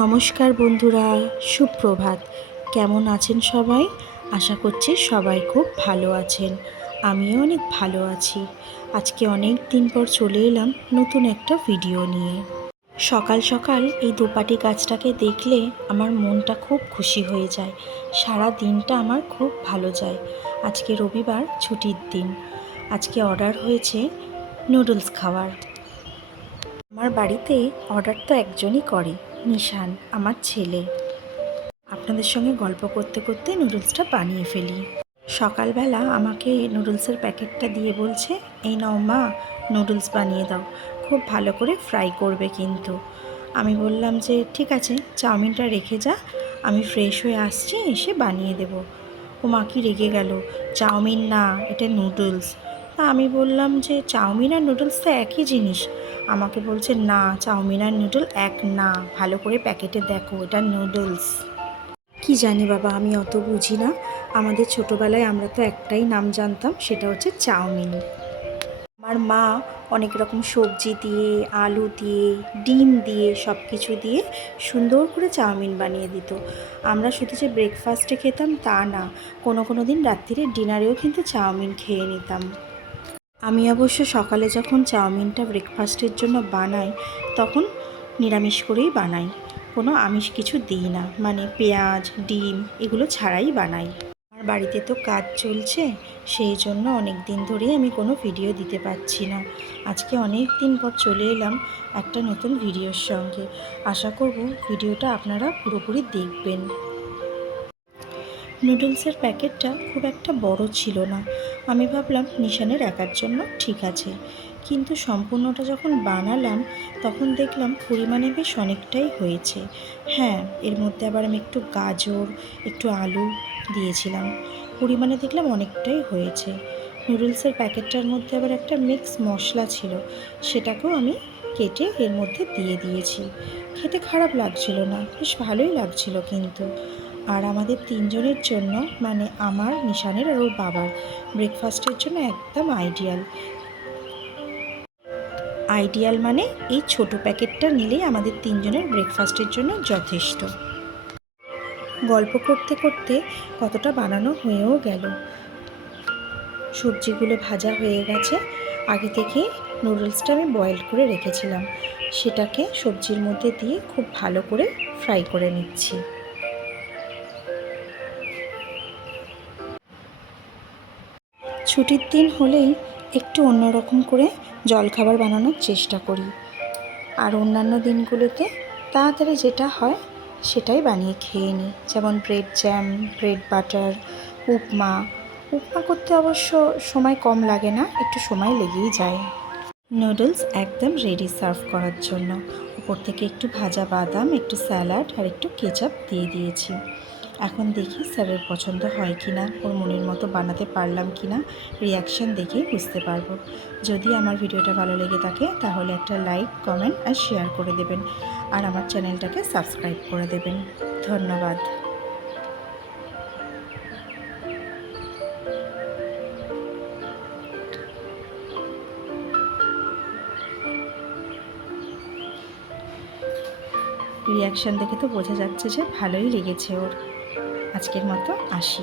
নমস্কার বন্ধুরা, সুপ্রভাত। কেমন আছেন সবাই? আশা করছি সবাই খুব ভালো আছেন। আমিও অনেক ভালো আছি। আজকে অনেক দিন পর চলে এলাম নতুন একটা ভিডিও নিয়ে। সকাল সকাল এই দোপাটি গাছটাকে দেখলে আমার মনটা খুব খুশি হয়ে যায়। সারা দিনটা আমার খুব ভালো যায়। আজকে রবিবার, ছুটির দিন। আজকে অর্ডার হয়েছে নুডলস খাওয়ার। আমার বাড়িতে অর্ডার তো একজনই করে। নিশান, আমার ছেলে। আপনাদের সঙ্গে গল্প করতে করতে নুডলসটা বানিয়ে ফেলি। সকালবেলা আমাকে নুডলসের প্যাকেটটা দিয়ে বলছে, এই নাও মা, নুডলস বানিয়ে দাও। খুব ভালো করে ফ্রাই করবে কিন্তু। আমি বললাম যে, ঠিক আছে, চাউমিনটা রেখে যা, আমি ফ্রেশ হয়ে আসছি, এসে বানিয়ে দেব। ও মা কি রেগে গেল। চাউমিন না, এটা নুডলস। তা আমি বললাম যে, চাউমিন আর নুডলস তো একই জিনিস। আমাকে বলছে, না, চাউমিন আর নুডল এক না। ভালো করে প্যাকেটে দেখো, এটা নুডলস। কি জানি বাবা, আমি অত বুঝি না। আমাদের ছোটোবেলায় আমরা তো একটাই নাম জানতাম, সেটা হচ্ছে চাউমিন। আমার মা অনেক রকম সবজি দিয়ে, আলু দিয়ে, ডিম দিয়ে সব কিছু দিয়ে সুন্দর করে চাউমিন বানিয়ে দিত। আমরা শুধু যে ব্রেকফাস্টে খেতাম তা না, কোনো কোনো দিন রাত্রিরে ডিনারেও কিন্তু চাউমিন খেয়ে নিতাম। আমি অবশ্য সকালে যখন চাউমিনটা ব্রেকফাস্টের জন্য বানাই, তখন নিরামিষ করেই বানাই। কোনো আমিষ কিছু দিই না। মানে পেঁয়াজ, ডিম, এগুলো ছাড়াই বানাই। আমার বাড়িতে তো কাজ চলছে, সেই জন্য অনেক দিন ধরেই আমি কোনো ভিডিও দিতে পারছি না। আজকে অনেক দিন পর চলে এলাম একটা নতুন ভিডিওর সঙ্গে। আশা করব ভিডিওটা আপনারা পুরোপুরি দেখবেন। নুডলসের প্যাকেটটা খুব একটা বড় ছিল না। আমি ভাবলাম, নিশানের একার জন্য ঠিক আছে। কিন্তু সম্পূর্ণটা যখন বানালাম, তখন দেখলাম পরিমাণে বেশ অনেকটাই হয়েছে। হ্যাঁ এর মধ্যে আবার আমি একটু গাজর, একটু আলু দিয়েছিলাম। পরিমাণে দেখলাম অনেকটাই হয়েছে। নুডলসের প্যাকেটটার মধ্যে আবার একটা মিক্স মশলা ছিল, সেটাকেও আমি কেটে এর মধ্যে দিয়ে দিয়েছি। খেতে খারাপ লাগছিল না, বেশ ভালোই লাগছিল কিন্তু। আর আমাদের তিনজনের জন্য মানে আমার, নিশানের আর ওর বাবার। ব্রেকফাস্টের জন্য একদম আইডিয়াল আইডিয়াল মানে এই ছোট প্যাকেটটা নিলেই আমাদের তিনজনের ব্রেকফাস্টের জন্য যথেষ্ট। গল্প করতে করতে কতটা বানানো হয়েও গেল। সবজিগুলো ভাজা হয়ে গেছে। আগে থেকে নুডলসটা আমি বয়েল করে রেখেছিলাম। সেটাকে সবজির মধ্যে দিয়ে খুব ভালো করে ফ্রাই করে নিচ্ছি। ছুটির দিন হলেই একটু অন্যরকম করে জলখাবার বানানোর চেষ্টা করি। আর অন্যান্য দিনগুলোতে তাড়াতাড়ি যেটা হয় সেটাই বানিয়ে খেয়ে নিই। যেমন ব্রেড জ্যাম ব্রেড বাটার উপমা। উপমা করতে অবশ্য সময় কম লাগে না, একটু সময় লেগেই যায়। নুডলস একদম রেডি সার্ভ করার জন্য। উপর থেকে একটু ভাজা বাদাম, একটু স্যালাড আর একটু কেচাপ দিয়ে দিয়েছি। এখন দেখি স্যারের পছন্দ হয় কি না, ওর মনের মতো বানাতে পারলাম কি না রিয়াকশান দেখেই বুঝতে পারব। যদি আমার ভিডিওটা ভালো লেগে থাকে, তাহলে একটা লাইক কমেন্ট আর শেয়ার করে দেবেন। আর আমার চ্যানেলটাকে সাবস্ক্রাইব করে দেবেন। ধন্যবাদ। রিয়াকশান দেখে তো বোঝা যাচ্ছে যে ভালোই লেগেছে ওর। আজকের মতো আসি।